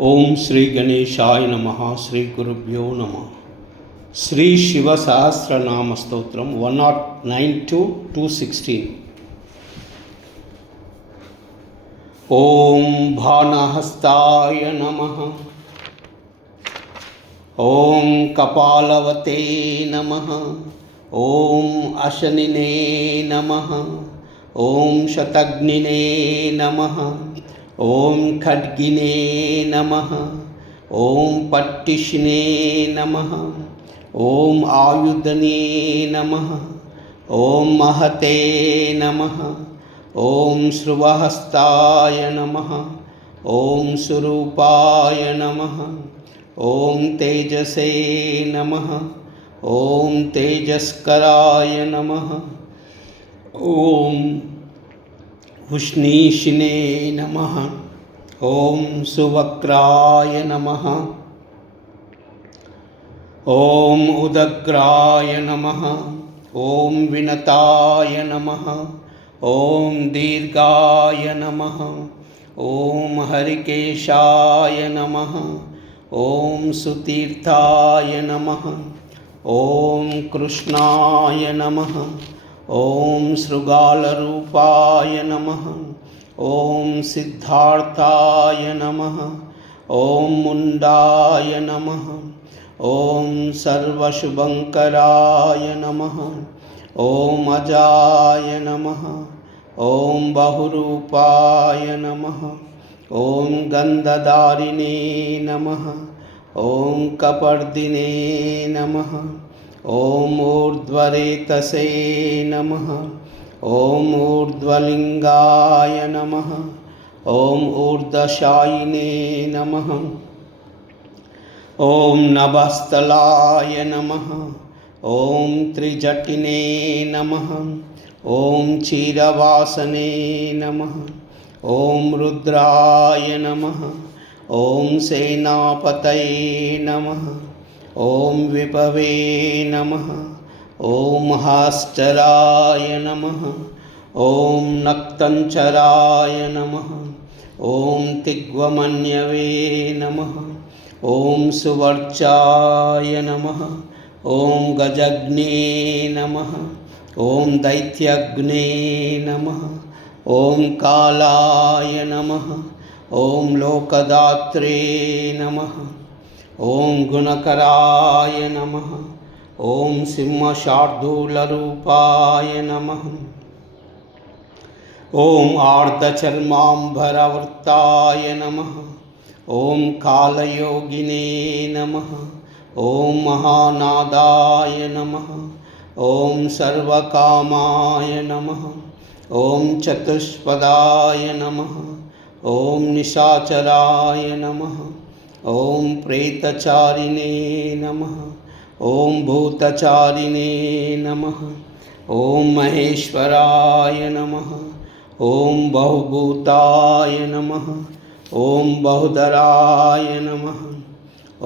ओम श्री गणेशाय नमः। श्री गुरुभ्यो नमः। श्री शिव सहस्रनाम स्तोत्रम 109 to 216। ओम भानहस्ताय नमः। ओम कपालवते नमः। ओम अशनिने नमः। ओम शतग्निने नमः। ओम खड्गिने नमः। ओम पट्टिशिने नमः। ओम आयुधने नमः। ओम महते नमः। ओम श्रुवहस्ताय नमः। ओम स्वरूपाय नमः। ओम तेजसे नमः। ओम तेजस्कराय नमः। ओम उष्णीशिने नमः। ओम सुवक्राय नमः। ओम उदग्राय नमः। ओम विनताय नमः। ओम दीर्घाय नमः। ओम हरिकेशाय नमः। ओम सुतीर्थाय नमः। ओम कृष्णाय नमः। ओम शृगालरूपाय नमः। ओम सिद्धार्थाय नमः। ओम मुंडाय नमः। ओम सर्वशुभंकराय नमः। ओम अजाय नमः। ओम बहुरूपाय नमः। ओम गंधधारिणे नमः। ओम कपर्दिने नमः। ओम ऊर्ध्वरेतसे नमः। ओम ऊर्ध्वलिंगाय नमः। ओम ऊर्ध्वशायिने नमः। ओम नभस्थलाय नमः। ओम त्रिजटिने नमः। ओम क्षीरवासने नमः। ओम रुद्राय नमः। ओम सेनापतये नमः। ओम विभवे नमः। ओम हास्टराय नमः। ओम नक्तञ्चराय नमः। ओम तिग्वमन्यवे नमः। ओम सुवर्चाय नमः। ओम गजग्ने नमः। ओम दैत्यग्ने नमः। ओम कालाय नमः। ओम लोकदात्रे नमः। ओम गुणकराय नमः। ओम सिंहशार्दूलरूपाय नमः। ओम आर्धचर्माम्बरवृत्ताय नमः। ओम कालयोगिने नमः। ओम महानादाय नमः। ओम सर्वकामाय नमः। ओम चतुष्पदाय नमः। ओम निशाचराय नमः। ओम प्रेतचारिणे नमः। ओम भूतचारिणे नमः। ओम महेश्वराय नमः। ओम बहुभूताय नमः। ओम बहुधराय नमः।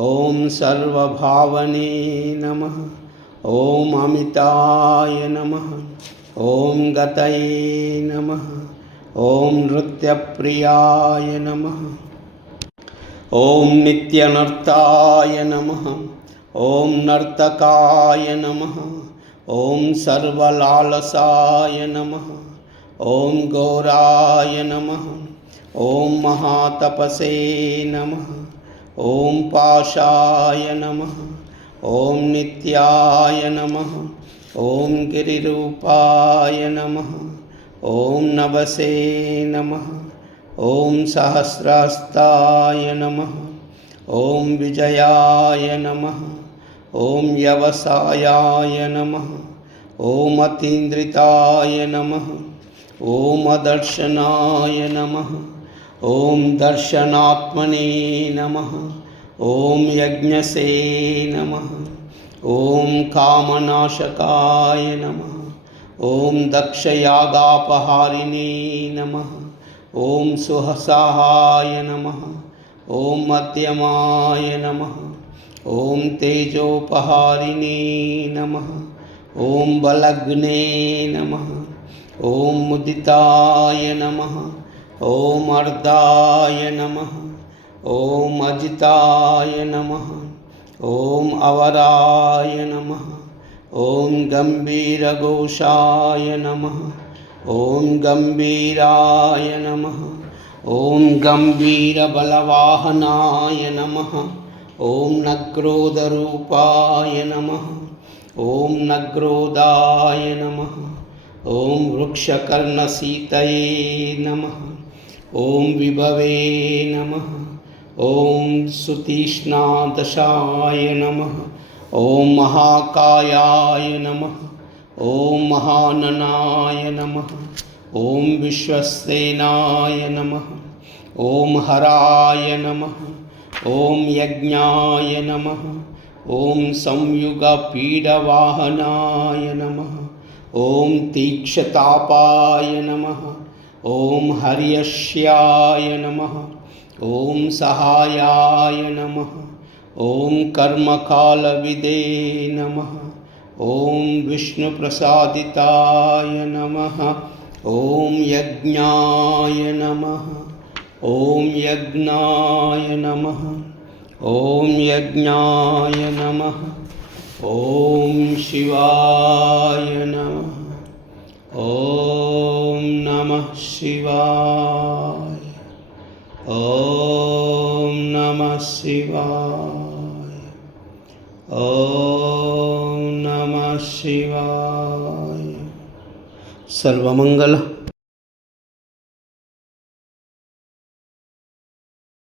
ओम सर्वभावने नमः। ओम अमिताय नमः। ओम गतये नमः। ओम नृत्यप्रियाय नमः। ओम नित्यनर्ताय नमः। ओम नर्तकाय नमः। ओम सर्वलालसाय नमः। ओम गौराय नमः। ओम महातपसे नमः। ओम पाशाय नमः। ओम नित्याय नमः। ओम गिरिरूपाय नमः। ओम नभसे नमः। ओम सहस्रहस्ताय नमः। ओम विजयाय नमः। ओम व्यवसायाय नमः। ओम अतीन्द्रिताय नमः। ओम अदर्शनाय नमः। ओम दर्शनात्मने नमः। ओम यज्ञसे नमः। ओम कामनाशकाय नमः। ओम दक्षयागापहारिणे नमः। ओम सुहसाहाय नमः। ओम मध्यमाय नमः। ओम तेजोपहारिणे नमः। ओम बलग्ने नमः। ओम मुदिताय नमः। ओम अर्धाय नमः। ॐ अजिताय नमः। ॐ अवराय नमः। ॐ गम्भीरघोषाय नमः। ॐ गम्भीराय नमः। ॐ गम्भीरबलवाहनाय नमः। ॐ नक्रोधरूपाय नमः। ॐ नक्रोधाय नमः। ॐ वृक्षकर्णसीतये नमः। ॐ विभवे नमः। ॐ सुतीक्ष्णादशाय नमः। ॐ महाकायाय नमः। ॐ महाननाय नमः। ॐ विश्वसेनाय नमः। ॐ हराय नमः। ॐ यज्ञाय नमः। ॐ संयुगपीडवाहनाय नमः। ॐ तीक्ष्णतापाय नमः। ॐ हर्यश्याय नमः। ॐ सहायाय नमः। ॐ कर्मकालविदे नमः। ॐ विष्णुप्रसादिताय नमः। ॐ यज्ञाय नमः। ॐ यज्ञाय नमः। ॐ यज्ञाय नमः। ॐ शिवाय नमः। ॐ नमः शिवाय। ॐ नमः शिवाय। ॐ नमः शिवाय। सर्वमंगल।